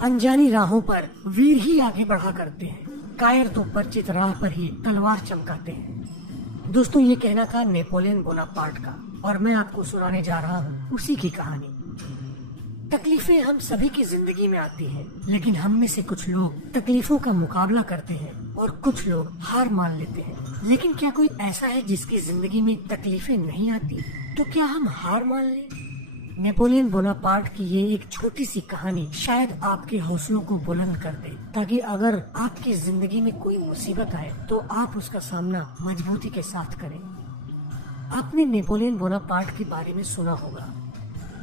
अनजानी राहों पर वीर ही आगे बढ़ा करते हैं, कायर तो परिचित राह पर ही तलवार चमकाते हैं। दोस्तों, ये कहना था नेपोलियन बोनापार्ट का और मैं आपको सुनाने जा रहा हूँ उसी की कहानी। तकलीफें हम सभी की जिंदगी में आती हैं, लेकिन हम में से कुछ लोग तकलीफों का मुकाबला करते हैं और कुछ लोग हार मान लेते हैं। लेकिन क्या कोई ऐसा है जिसकी जिंदगी में तकलीफें नहीं आती? तो क्या हम हार मान लें? नेपोलियन बोनापार्ट की ये एक छोटी सी कहानी शायद आपके हौसलों को बुलंद कर दे, ताकि अगर आपकी जिंदगी में कोई मुसीबत आए तो आप उसका सामना मजबूती के साथ करें। आपने नेपोलियन बोनापार्ट के बारे में सुना होगा।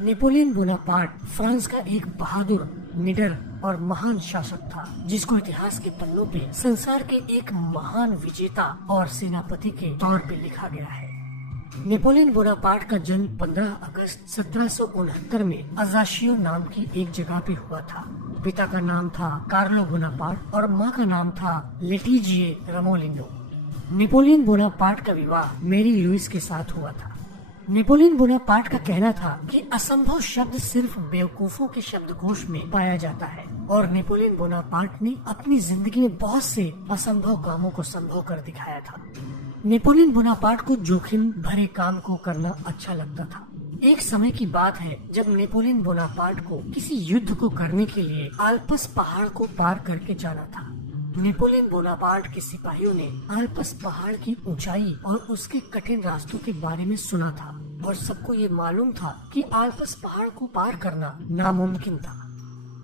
नेपोलियन बोनापार्ट फ्रांस का एक बहादुर, निडर और महान शासक था, जिसको इतिहास के पन्नों पे संसार के एक महान विजेता और सेनापति के तौर पे लिखा गया है। नेपोलियन बोनापार्ट का जन्म 15 अगस्त 1769 में अजाशियो नाम की एक जगह पे हुआ था। पिता का नाम था कार्लो बोनापार्ट और माँ का नाम था लेटिजिए रमोलिनो। नेपोलियन बोनापार्ट का विवाह मैरी लुइस के साथ हुआ था। नेपोलियन बोनापार्ट का कहना था कि असंभव शब्द सिर्फ बेवकूफों के शब्दकोश में पाया जाता है, और नेपोलियन बोनापार्ट ने अपनी जिंदगी में बहुत से असंभव कामों को संभव कर दिखाया था। नेपोलियन बोनापार्ट को जोखिम भरे काम को करना अच्छा लगता था। एक समय की बात है जब नेपोलियन बोनापार्ट को किसी युद्ध को करने के लिए आल्प्स पहाड़ को पार करके जाना था। नेपोलियन बोनापार्ट के सिपाहियों ने आल्प्स पहाड़ की ऊंचाई और उसके कठिन रास्तों के बारे में सुना था, और सबको ये मालूम था कि आल्प्स पहाड़ को पार करना नामुमकिन था।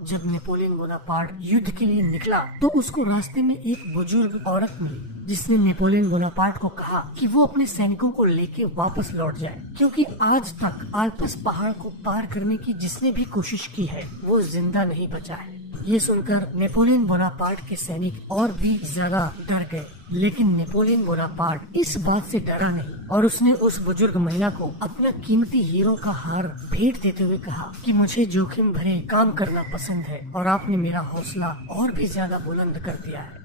जब नेपोलियन बोनापार्ट युद्ध के लिए निकला तो उसको रास्ते में एक बुजुर्ग औरत मिली, जिसने नेपोलियन बोनापार्ट को कहा कि वो अपने सैनिकों को लेके वापस लौट जाए, क्योंकि आज तक आल्प्स पहाड़ को पार करने की जिसने भी कोशिश की है वो जिंदा नहीं बचा है। ये सुनकर नेपोलियन बोनापार्ट के सैनिक और भी ज्यादा डर गए, लेकिन नेपोलियन बोनापार्ट इस बात से डरा नहीं, और उसने उस बुजुर्ग महिला को अपना कीमती हीरो का हार भेंट देते हुए कहा कि मुझे जोखिम भरे काम करना पसंद है और आपने मेरा हौसला और भी ज्यादा बुलंद कर दिया है।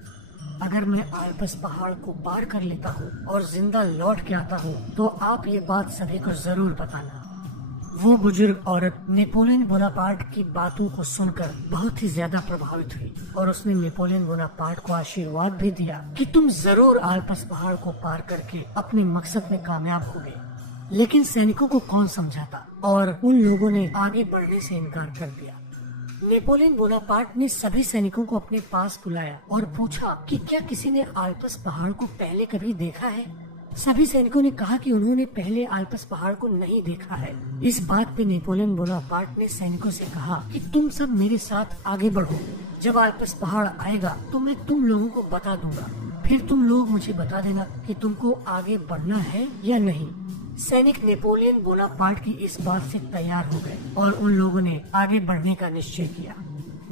अगर मैं आल्प्स पहाड़ को पार कर लेता हूँ और जिंदा लौट के आता हूँ तो आप ये बात सभी को जरूर बताना। वो बुजुर्ग औरत नेपोलियन बोनापार्ट की बातों को सुनकर बहुत ही ज्यादा प्रभावित हुई, और उसने नेपोलियन बोनापार्ट को आशीर्वाद भी दिया कि तुम जरूर आल्प्स पहाड़ को पार करके अपने मकसद में कामयाब होगे। लेकिन सैनिकों को कौन समझाता, और उन लोगों ने आगे बढ़ने से इनकार कर दिया। नेपोलियन बोनापार्ट ने सभी सैनिकों को अपने पास बुलाया और पूछा कि क्या किसी ने आल्प्स पहाड़ को पहले कभी देखा है। सभी सैनिकों ने कहा कि उन्होंने पहले आल्प्स पहाड़ को नहीं देखा है। इस बात पे नेपोलियन बोनापार्ट ने सैनिकों से कहा कि तुम सब मेरे साथ आगे बढ़ो। जब आल्प्स पहाड़ आएगा तो मैं तुम लोगों को बता दूंगा, फिर तुम लोग मुझे बता देना कि तुमको आगे बढ़ना है या नहीं। सैनिक नेपोलियन बोनापार्ट की इस बात से तैयार हो गए और उन लोगों ने आगे बढ़ने का निश्चय किया।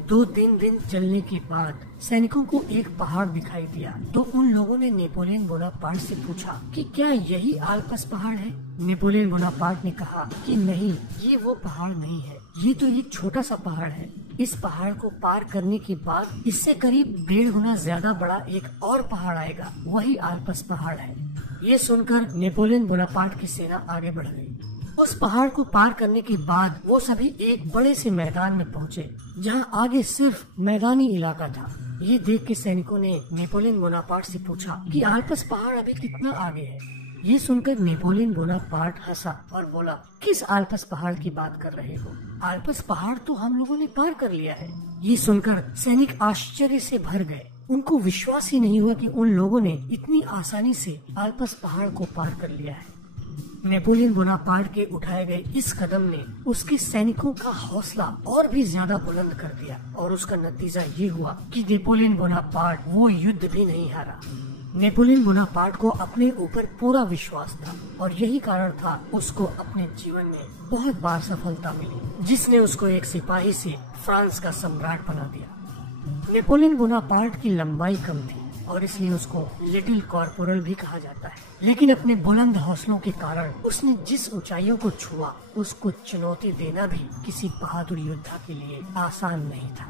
2-3 दिन चलने के बाद सैनिकों को एक पहाड़ दिखाई दिया, तो उन लोगों ने नेपोलियन बोनापार्ट से पूछा कि क्या यही आल्प्स पहाड़ है। नेपोलियन बोनापार्ट ने कहा कि नहीं, ये वो पहाड़ नहीं है, ये तो एक छोटा सा पहाड़ है। इस पहाड़ को पार करने के बाद इससे करीब 1.5 गुना ज्यादा बड़ा एक और पहाड़ आएगा, वही आल्प्स पहाड़ है। ये सुनकर नेपोलियन बोनापार्ट की सेना आगे बढ़ गई। उस पहाड़ को पार करने के बाद वो सभी एक बड़े से मैदान में पहुँचे, जहाँ आगे सिर्फ मैदानी इलाका था। ये देख के सैनिकों ने नेपोलियन बोनापार्ट से पूछा कि आल्प्स पहाड़ अभी कितना आगे है। ये सुनकर नेपोलियन बोनापार्ट हंसा और बोला, किस आल्प्स पहाड़ की बात कर रहे हो? आल्प्स पहाड़ तो हम लोगों ने पार कर लिया है। ये सुनकर सैनिक आश्चर्य से भर गए। उनको विश्वास ही नहीं हुआ कि उन लोगों ने इतनी आसानी से आल्प्स पहाड़ को पार कर लिया है। नेपोलियन बोनापार्ट के उठाए गए इस कदम ने उसके सैनिकों का हौसला और भी ज्यादा बुलंद कर दिया, और उसका नतीजा ये हुआ कि नेपोलियन बोनापार्ट वो युद्ध भी नहीं हारा। नेपोलियन बोनापार्ट को अपने ऊपर पूरा विश्वास था, और यही कारण था उसको अपने जीवन में बहुत बार सफलता मिली, जिसने उसको एक सिपाही से फ्रांस का सम्राट बना दिया। नेपोलियन बोनापार्ट की लंबाई कम थी और इसलिए उसको लिटिल कॉर्पोरल भी कहा जाता है, लेकिन अपने बुलंद हौसलों के कारण उसने जिस ऊंचाइयों को छुआ उसको चुनौती देना भी किसी बहादुर योद्धा के लिए आसान नहीं था।